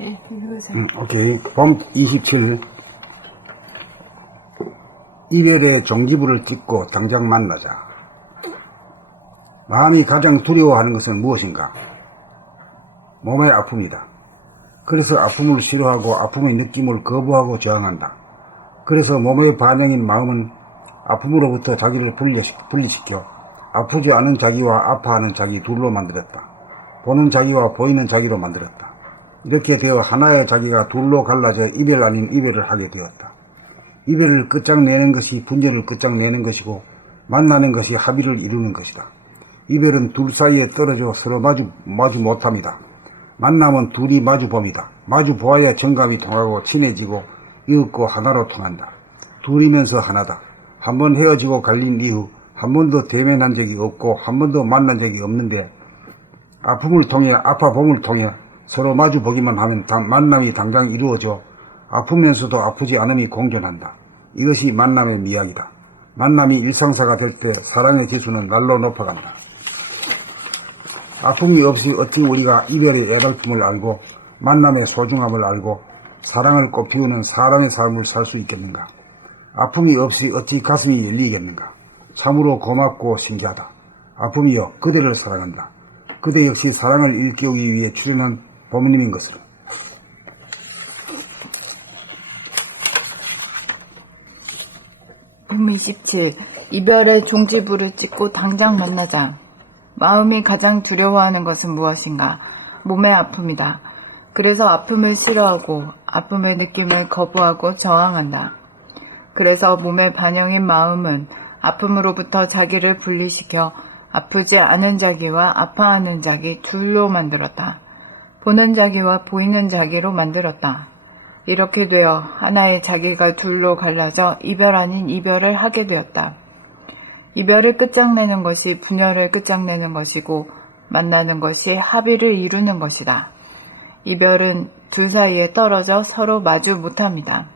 예, 읽으세요. 오케이. 봄 27. 이별의 종지부를 찍고 당장 만나자. 마음이 가장 두려워하는 것은 무엇인가? 몸의 아픔이다. 그래서 아픔을 싫어하고 아픔의 느낌을 거부하고 저항한다. 그래서 몸의 반응인 마음은 아픔으로부터 자기를 분리시켜 아프지 않은 자기와 아파하는 자기 둘로 만들었다. 보는 자기와 보이는 자기로 만들었다. 이렇게 되어 하나의 자기가 둘로 갈라져 이별 아닌 이별을 하게 되었다. 이별을 끝장내는 것이 분열을 끝장내는 것이고 만나는 것이 합의를 이루는 것이다. 이별은 둘 사이에 떨어져 서로 마주 못합니다. 만남은 둘이 마주 봅니다. 마주 보아야 정감이 통하고 친해지고 이윽고 하나로 통한다. 둘이면서 하나다. 한 번 헤어지고 갈린 이후 한 번도 대면한 적이 없고 한 번도 만난 적이 없는데 아픔을 통해 아파봄을 통해 서로 마주 보기만 하면 만남이 당장 이루어져 아프면서도 아프지 않음이 공존한다. 이것이 만남의 미학이다. 만남이 일상사가 될 때 사랑의 지수는 날로 높아간다. 아픔이 없이 어찌 우리가 이별의 애달픔을 알고 만남의 소중함을 알고 사랑을 꽃피우는 사람의 삶을 살 수 있겠는가? 아픔이 없이 어찌 가슴이 열리겠는가? 참으로 고맙고 신기하다. 아픔이여 그대를 사랑한다. 그대 역시 사랑을 일깨우기 위해 출연한 부모님인 것을. 봄 27. 이별의 종지부를 찍고 당장 만나자. 마음이 가장 두려워하는 것은 무엇인가? 몸의 아픔이다. 그래서 아픔을 싫어하고 아픔의 느낌을 거부하고 저항한다. 그래서 몸의 반영인 마음은 아픔으로부터 자기를 분리시켜 아프지 않은 자기와 아파하는 자기 둘로 만들었다. 보는 자기와 보이는 자기로 만들었다. 이렇게 되어 하나의 자기가 둘로 갈라져 이별 아닌 이별을 하게 되었다. 이별을 끝장내는 것이 분열을 끝장내는 것이고 만나는 것이 합의를 이루는 것이다. 이별은 둘 사이에 떨어져 서로 마주 못합니다.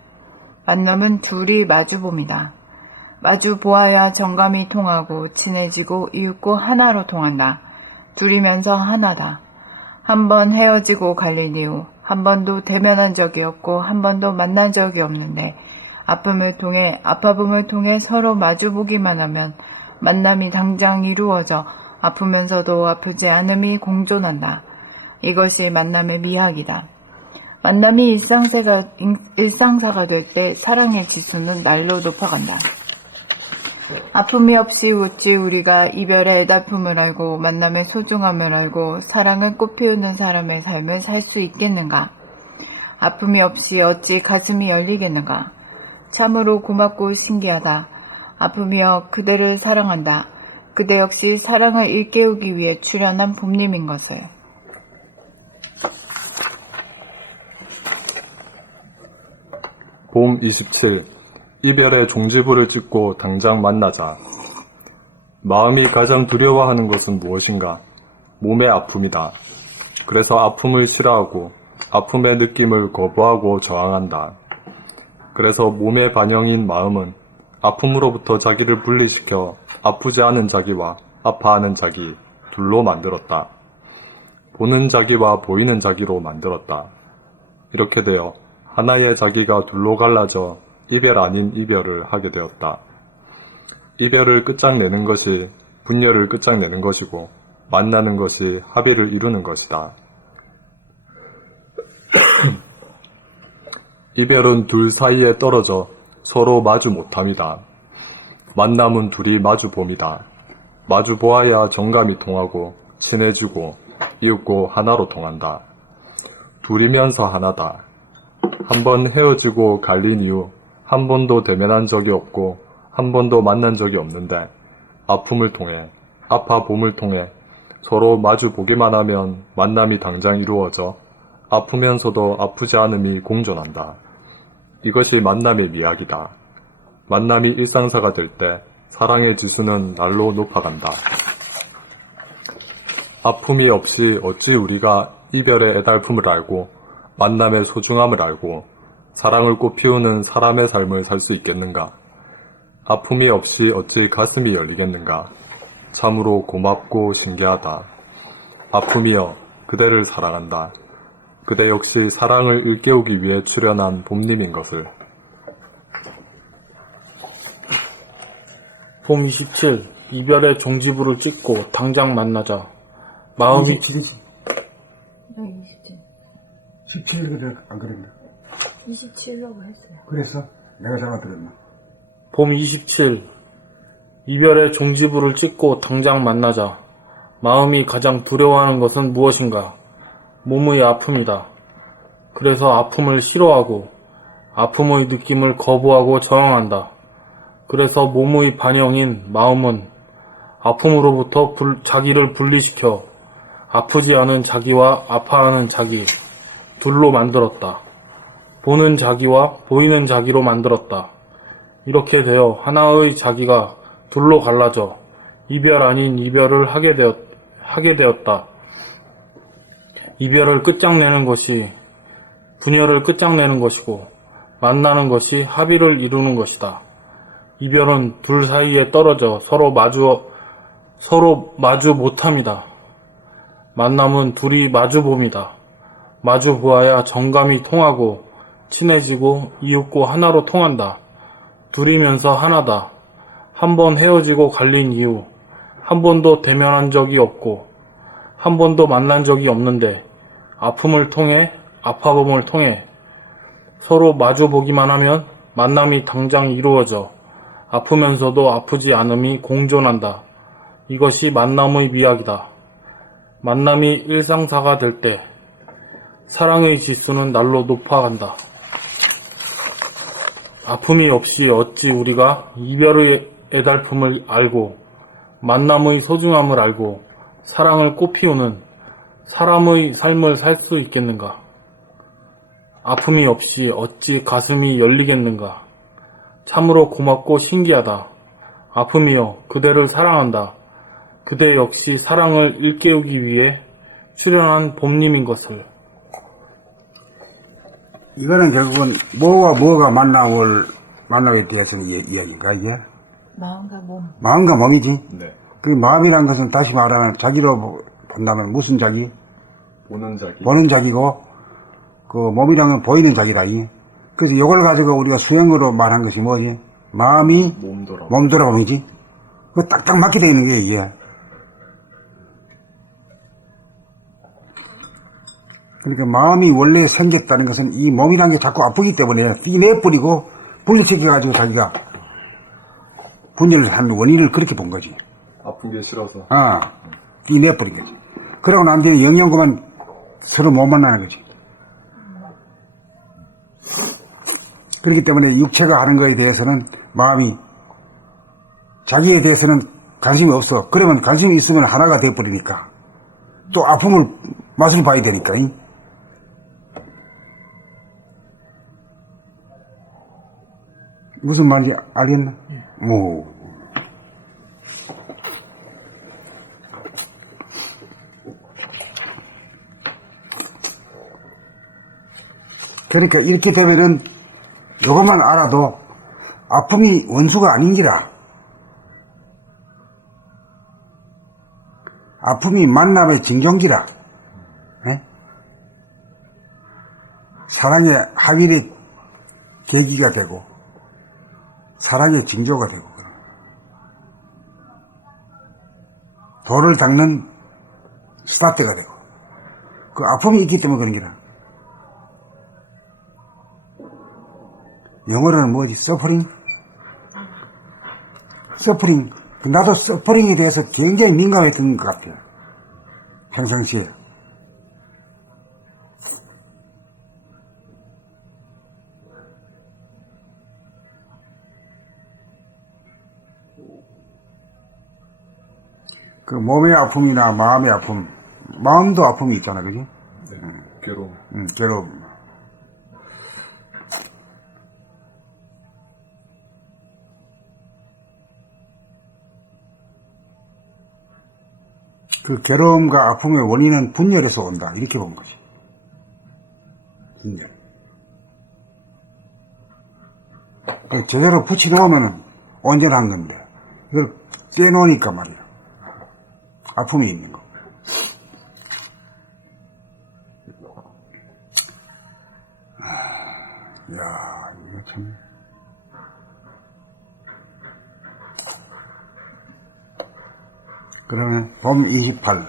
만남은 둘이 마주 봅니다. 마주 보아야 정감이 통하고 친해지고 이윽고 하나로 통한다. 둘이면서 하나다. 한 번 헤어지고 갈린 이후 한 번도 대면한 적이 없고 한 번도 만난 적이 없는데 아픔을 통해 아파픔을 통해 서로 마주보기만 하면 만남이 당장 이루어져 아프면서도 아프지 않음이 공존한다. 이것이 만남의 미학이다. 만남이 일상사가 될 때 사랑의 지수는 날로 높아간다. 아픔이 없이 어찌 우리가 이별의 애달픔을 알고 만남의 소중함을 알고 사랑을 꽃피우는 사람의 삶을 살 수 있겠는가? 아픔이 없이 어찌 가슴이 열리겠는가? 참으로 고맙고 신기하다. 아픔이여 그대를 사랑한다. 그대 역시 사랑을 일깨우기 위해 출연한 봄님인 것을. 봄 27. 이별의 종지부를 찍고 당장 만나자. 마음이 가장 두려워하는 것은 무엇인가? 몸의 아픔이다. 그래서 아픔을 싫어하고 아픔의 느낌을 거부하고 저항한다. 그래서 몸의 반영인 마음은 아픔으로부터 자기를 분리시켜 아프지 않은 자기와 아파하는 자기 둘로 만들었다. 보는 자기와 보이는 자기로 만들었다. 이렇게 되어 하나의 자기가 둘로 갈라져 이별 아닌 이별을 하게 되었다. 이별을 끝장내는 것이 분열을 끝장내는 것이고 만나는 것이 합의를 이루는 것이다. 이별은 둘 사이에 떨어져 서로 마주 못함이다. 만남은 둘이 마주 봅니다. 마주 보아야 정감이 통하고 친해지고 이윽고 하나로 통한다. 둘이면서 하나다. 한 번 헤어지고 갈린 이후 한 번도 대면한 적이 없고 한 번도 만난 적이 없는데 아픔을 통해 아파봄을 통해 서로 마주 보기만 하면 만남이 당장 이루어져 아프면서도 아프지 않음이 공존한다. 이것이 만남의 미학이다. 만남이 일상사가 될 때 사랑의 지수는 날로 높아간다. 아픔이 없이 어찌 우리가 이별의 애달픔을 알고 만남의 소중함을 알고 사랑을 꽃피우는 사람의 삶을 살 수 있겠는가? 아픔이 없이 어찌 가슴이 열리겠는가? 참으로 고맙고 신기하다. 아픔이여 그대를 사랑한다. 그대 역시 사랑을 일깨우기 위해 출연한 봄님인 것을. 봄 27, 이별의 종지부를 찍고 당장 만나자. 마음이 27이지. 27. 17 그래, 안 그랬나? 27라고 했어요. 그래서 내가 잘못 들었나? 봄 27, 이별의 종지부를 찍고 당장 만나자. 마음이 가장 두려워하는 것은 무엇인가? 몸의 아픔이다. 그래서 아픔을 싫어하고 아픔의 느낌을 거부하고 저항한다. 그래서 몸의 반영인 마음은 아픔으로부터 자기를 분리시켜 아프지 않은 자기와 아파하는 자기 둘로 만들었다. 보는 자기와 보이는 자기로 만들었다. 이렇게 되어 하나의 자기가 둘로 갈라져 이별 아닌 이별을 하게 되었다. 이별을 끝장내는 것이 분열을 끝장내는 것이고 만나는 것이 합의를 이루는 것이다. 이별은 둘 사이에 떨어져 서로 마주 못함이다. 만남은 둘이 마주봄이다. 마주 보아야 정감이 통하고 친해지고 이웃고 하나로 통한다. 둘이면서 하나다. 한 번 헤어지고 갈린 이후 한 번도 대면한 적이 없고 한 번도 만난 적이 없는데 아픔을 통해 아파봄을 통해 서로 마주보기만 하면 만남이 당장 이루어져 아프면서도 아프지 않음이 공존한다. 이것이 만남의 미학이다. 만남이 일상사가 될 때 사랑의 지수는 날로 높아간다. 아픔이 없이 어찌 우리가 이별의 애달픔을 알고 만남의 소중함을 알고 사랑을 꽃피우는 사람의 삶을 살 수 있겠는가? 아픔이 없이 어찌 가슴이 열리겠는가? 참으로 고맙고 신기하다. 아픔이여 그대를 사랑한다. 그대 역시 사랑을 일깨우기 위해 출연한 봄님인 것을. 이거는 결국은 뭐와 뭐가 만남에 대해서는 이야기인가, 이게? 마음과 몸. 마음과 몸이지. 네. 그 마음이란 것은 다시 말하면 자기로 본다면 무슨 자기? 보는 자기. 보는 자기고, 그 몸이란 건 보이는 자기다. 그래서 이걸 가지고 우리가 수행으로 말한 것이 뭐지? 마음이 몸 돌아봄이지. 그거 딱딱 맞게 되어 있는 게 이게. 그러니까 마음이 원래 생겼다는 것은 이 몸이라는 게 자꾸 아프기 때문에 띠내버리고 분리시켜가지고 자기가 분열을 한 원인을 그렇게 본 거지. 아픈 게 싫어서. 띠내버린 거지. 그러고 난 뒤에 영영구만 서로 못 만나는 거지. 그렇기 때문에 육체가 하는 거에 대해서는 마음이 자기에 대해서는 관심이 없어. 그러면 관심이 있으면 하나가 돼버리니까 또 아픔을 맛을 봐야 되니까. 무슨 말인지 알겠나? 그러니까 이렇게 되면은 이것만 알아도 아픔이 원수가 아닌지라. 아픔이 만남의 징종기라. 사랑의 합일의 계기가 되고 사랑의 징조가 되고 돌을 닦는 스타트가 되고 그 아픔이 있기 때문에 그런 기라. 영어로는 뭐지? 서퍼링? 서퍼링. 나도 서퍼링에 대해서 굉장히 민감했던 것 같아요. 평상시에. 그 몸의 아픔이나 마음의 아픔, 마음도 아픔이 있잖아, 그지? 네. 괴로움. 괴로움. 그 괴로움과 아픔의 원인은 분열에서 온다. 이렇게 본 거지. 분열. 제대로 붙여놓으면 온전한 건데, 이걸 떼놓으니까 말이야. 아픔이 있는 거. 야, 이거 참. 그러면 봄 28.